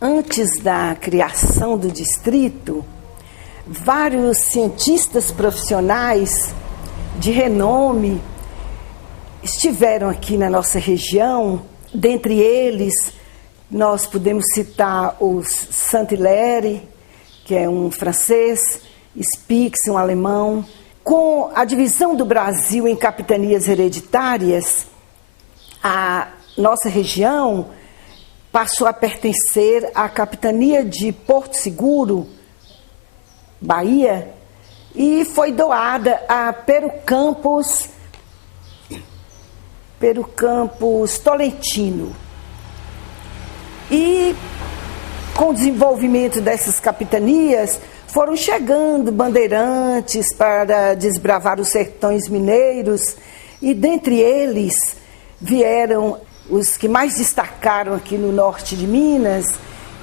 Antes da criação do distrito, vários cientistas profissionais de renome estiveram aqui na nossa região. Dentre eles, nós podemos citar o Saint-Hilaire, que é um francês, Spix, um alemão. Com a divisão do Brasil em capitanias hereditárias, a nossa região passou a pertencer à capitania de Porto Seguro, Bahia, e foi doada a Pero Campos Tolentino. E com o desenvolvimento dessas capitanias, foram chegando bandeirantes para desbravar os sertões mineiros, e dentre eles vieram os que mais destacaram aqui no norte de Minas,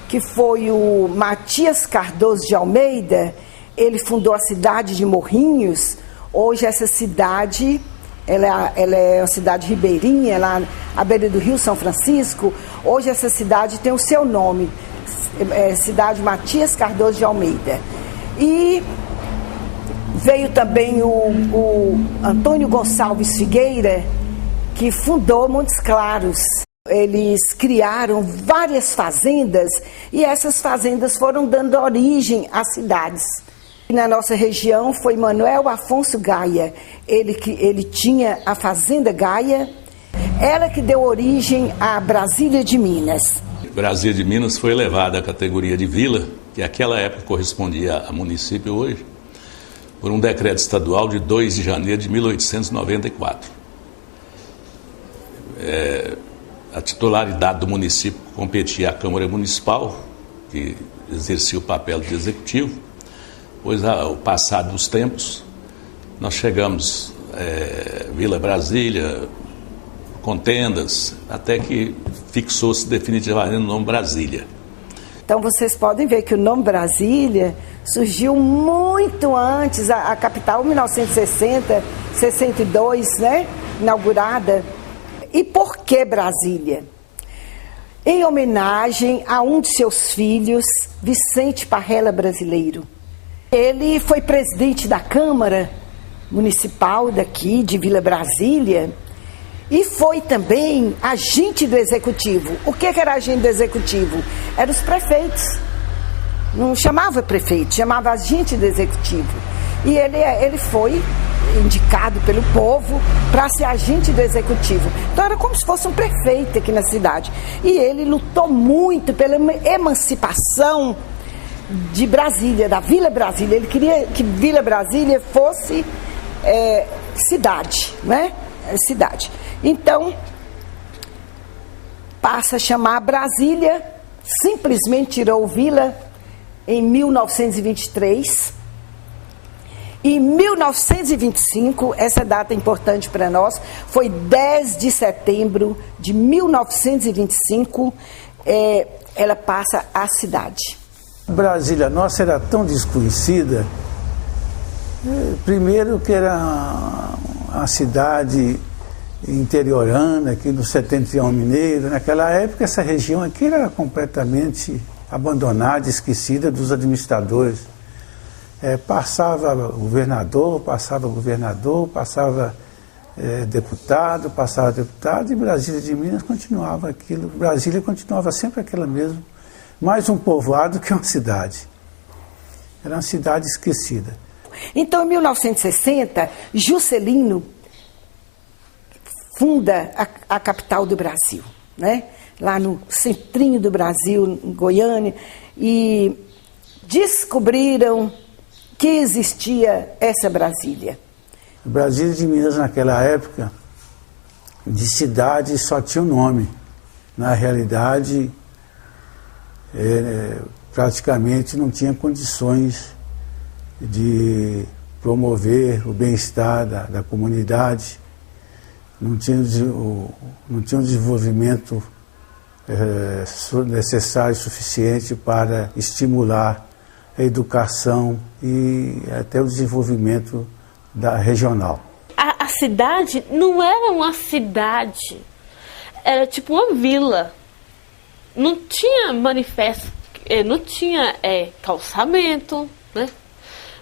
que foi o Matias Cardoso de Almeida. Ele fundou a cidade de Morrinhos. Hoje essa cidade, ela é uma cidade ribeirinha, lá à beira do Rio São Francisco. Hoje essa cidade tem o seu nome, cidade Matias Cardoso de Almeida. E veio também o Antônio Gonçalves Figueira, que fundou Montes Claros. Eles criaram várias fazendas e essas fazendas foram dando origem às cidades. Na nossa região foi Manuel Afonso Gaia. Ele tinha a Fazenda Gaia, ela que deu origem à Brasília de Minas. Brasília de Minas foi elevada à categoria de vila, que naquela época correspondia a município hoje, por um decreto estadual de 2 de janeiro de 1894. A titularidade do município competia à Câmara Municipal, que exercia o papel de executivo. Pois, ao passar dos tempos, nós chegamos Vila Brasília, contendas, até que fixou-se definitivamente o nome Brasília. Então vocês podem ver que o nome Brasília surgiu muito antes, a capital, 1960, 62, né, inaugurada. E por que Brasília? Em homenagem a um de seus filhos, Vicente Parrella Brasileiro. Ele foi presidente da Câmara Municipal daqui, de Vila Brasília, e foi também agente do Executivo. O que era agente do Executivo? Eram os prefeitos. Não chamava prefeito, chamava agente do Executivo. E ele foi indicado pelo povo para ser agente do Executivo. Então era como se fosse um prefeito aqui na cidade. E ele lutou muito pela emancipação de Brasília, da Vila Brasília. Ele queria que Vila Brasília fosse cidade, né? Cidade. Então, passa a chamar Brasília, simplesmente tirou Vila em 1923. E em 1925, essa data é importante para nós, foi 10 de setembro de 1925, ela passa à cidade. Brasília nossa era tão desconhecida, primeiro que era uma cidade interiorana, aqui no setentrião mineiro. Naquela época, essa região aqui era completamente abandonada, esquecida dos administradores. Passava governador, deputado, e Brasília de Minas continuava aquilo. Brasília continuava sempre aquela mesma, mais um povoado que uma cidade. Era uma cidade esquecida. Então, em 1960, Juscelino funda a capital do Brasil, né? Lá no centrinho do Brasil, em Goiânia, e descobriram que existia essa Brasília. Brasília de Minas, naquela época, de cidade só tinha o nome. Na realidade, praticamente não tinha condições de promover o bem-estar da comunidade, não tinha um desenvolvimento necessário, suficiente para estimular a educação e até o desenvolvimento regional. A cidade não era uma cidade, era tipo uma vila. não tinha manifesto, não tinha calçamento, né?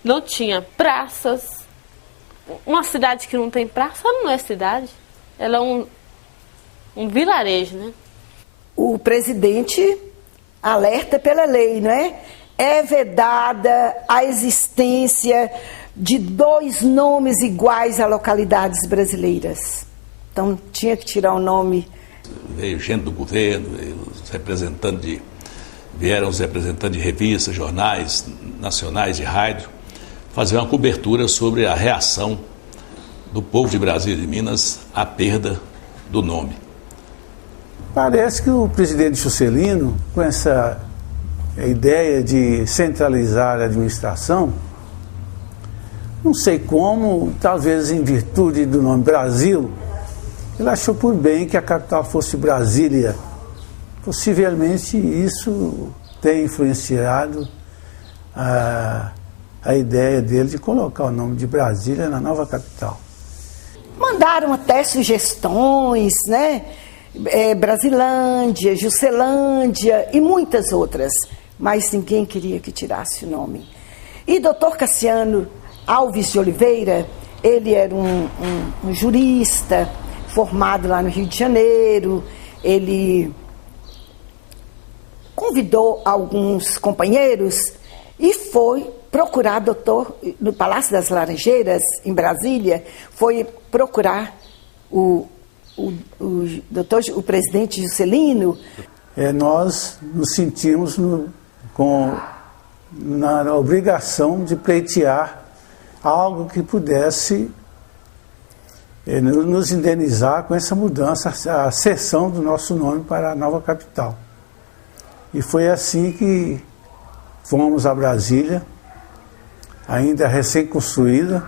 Não tinha praças. Uma cidade que não tem praça não é cidade, ela é um vilarejo, né? O presidente alerta pela lei, não é? É vedada a existência de 2 nomes iguais a localidades brasileiras. Então tinha que tirar o nome. Veio gente do governo, vieram os representantes de revistas, jornais nacionais de rádio, fazer uma cobertura sobre a reação do povo de Brasília e de Minas à perda do nome. Parece que o presidente Juscelino, com essa ideia de centralizar a administração, não sei como, talvez em virtude do nome Brasil, ele achou por bem que a capital fosse Brasília. Possivelmente isso tem influenciado a ideia dele de colocar o nome de Brasília na nova capital. Mandaram até sugestões, né? Brasilândia, Juscelândia e muitas outras, mas ninguém queria que tirasse o nome. E Dr. Cassiano Alves de Oliveira, ele era um jurista formado lá no Rio de Janeiro, ele convidou alguns companheiros e foi procurar no Palácio das Laranjeiras, em Brasília, foi procurar o presidente Juscelino. Nós nos sentimos na obrigação de pleitear algo que pudesse nos indenizar com essa mudança, a cessão do nosso nome para a nova capital. E foi assim que fomos a Brasília, ainda recém-construída.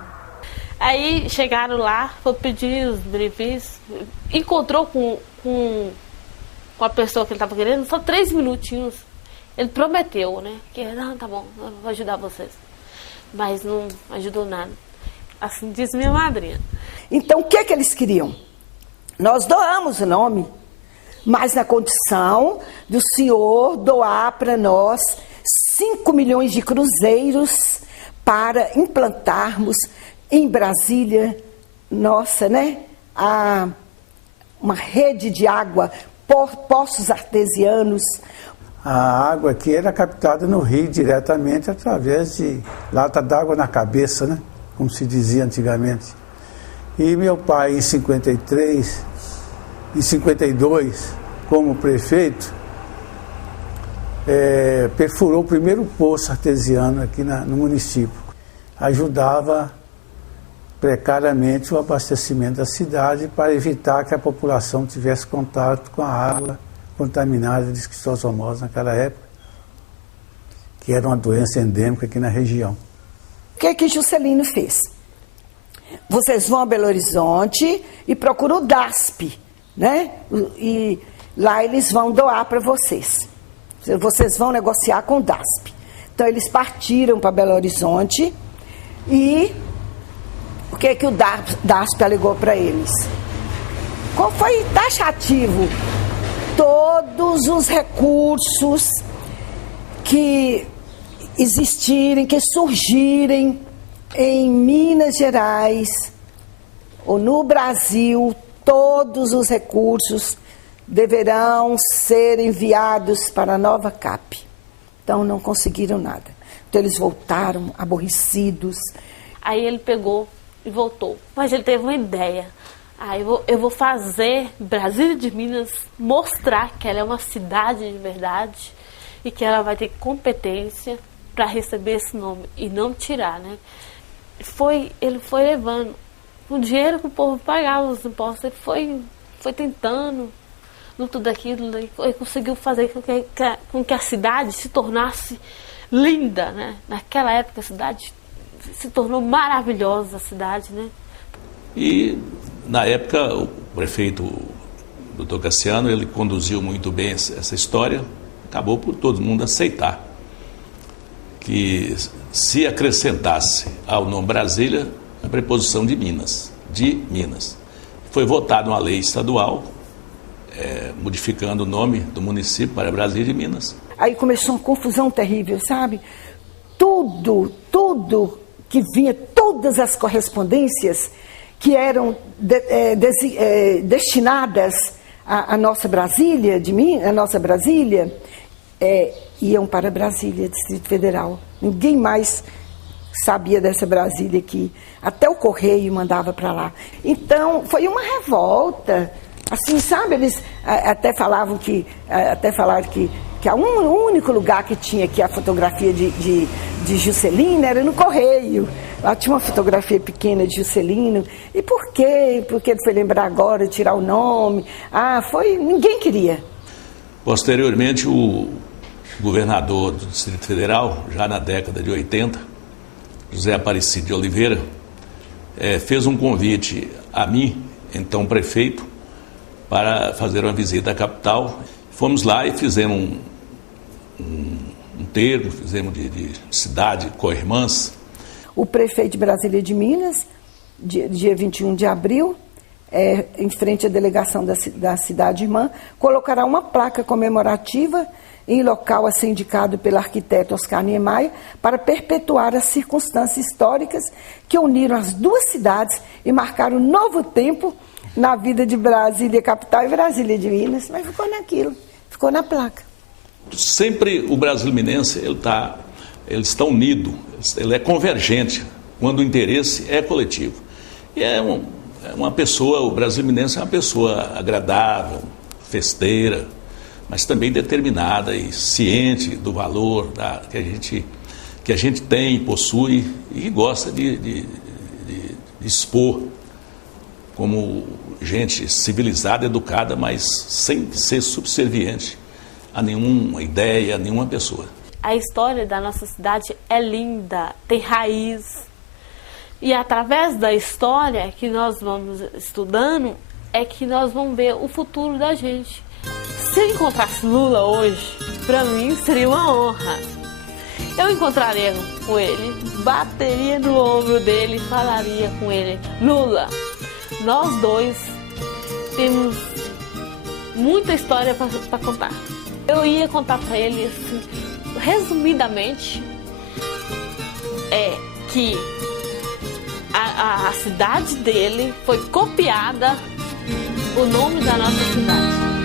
Aí chegaram lá, foi pedir os benefícios, encontrou com a pessoa que ele estava querendo, só 3 minutinhos. Ele prometeu, né? Que não, tá bom, eu vou ajudar vocês. Mas não ajudou nada. Assim diz minha madrinha. Então, o que eles queriam? Nós doamos o nome, mas na condição do senhor doar para nós 5 milhões de cruzeiros para implantarmos em Brasília, nossa, né? Uma rede de água, poços artesianos. A água aqui era captada no rio diretamente através de lata d'água na cabeça, né? Como se dizia antigamente. E meu pai, em 53, em 52, como prefeito, perfurou o primeiro poço artesiano aqui no município. Ajudava precariamente o abastecimento da cidade para evitar que a população tivesse contato com a água contaminada de esquistossomose naquela época, que era uma doença endêmica aqui na região. O que Juscelino fez? Vocês vão a Belo Horizonte e procuram o DASP, né? E lá eles vão doar para vocês. Vocês vão negociar com o DASP. Então eles partiram para Belo Horizonte e o que o DASP alegou para eles? Qual foi taxativo? Todos os recursos que existirem, que surgirem em Minas Gerais ou no Brasil, todos os recursos deverão ser enviados para a nova CAP. Então não conseguiram nada. Então eles voltaram aborrecidos. Aí ele pegou e voltou. Mas ele teve uma ideia. Eu vou fazer Brasília de Minas mostrar que ela é uma cidade de verdade e que ela vai ter competência para receber esse nome e não tirar, né? Ele foi levando o dinheiro que o povo pagava, os impostos, ele foi tentando tudo aquilo, ele conseguiu fazer com que a cidade se tornasse linda, né? Naquela época a cidade se tornou maravilhosa, a cidade, né? E na época o prefeito Dr. Cassiano, ele conduziu muito bem essa história, acabou por todo mundo aceitar que se acrescentasse ao nome Brasília a preposição de Minas. Foi votada uma lei estadual modificando o nome do município para Brasília de Minas. Aí começou uma confusão terrível, sabe? Tudo que vinha, todas as correspondências que eram destinadas à nossa Brasília, iam para Brasília, Distrito Federal. Ninguém mais sabia dessa Brasília aqui. Até o correio mandava para lá. Então, foi uma revolta. Assim, sabe, eles até falaram que o único lugar que tinha aqui a fotografia de Juscelino era no correio. Lá tinha uma fotografia pequena de Juscelino. E por quê? Porque ele foi lembrar agora, tirar o nome. Ninguém queria. Posteriormente, o governador do Distrito Federal, já na década de 80, José Aparecido de Oliveira, fez um convite a mim, então prefeito, para fazer uma visita à capital. Fomos lá e fizemos um termo, fizemos de cidade co-irmãs. O prefeito de Brasília de Minas, dia 21 de abril, em frente à delegação da cidade irmã, colocará uma placa comemorativa em local a ser indicado pelo arquiteto Oscar Niemeyer para perpetuar as circunstâncias históricas que uniram as duas cidades e marcaram um novo tempo na vida de Brasília capital e Brasília de Minas. Mas ficou naquilo, ficou na placa. Sempre o brasiliminense, ele está unido, ele é convergente quando o interesse é coletivo. E uma pessoa, o brasiliminense é uma pessoa agradável, festeira, mas também determinada e ciente do valor que a gente tem, possui e gosta de expor como gente civilizada, educada, mas sem ser subserviente a nenhuma ideia, a nenhuma pessoa. A história da nossa cidade é linda, tem raiz. E através da história que nós vamos estudando, é que nós vamos ver o futuro da gente. Se eu encontrasse Lula hoje, para mim seria uma honra. Eu encontraria com ele, bateria no ombro dele e falaria com ele: Lula, nós dois temos muita história para contar. Eu ia contar para ele, assim, resumidamente, que a cidade dele foi copiada o nome da nossa cidade.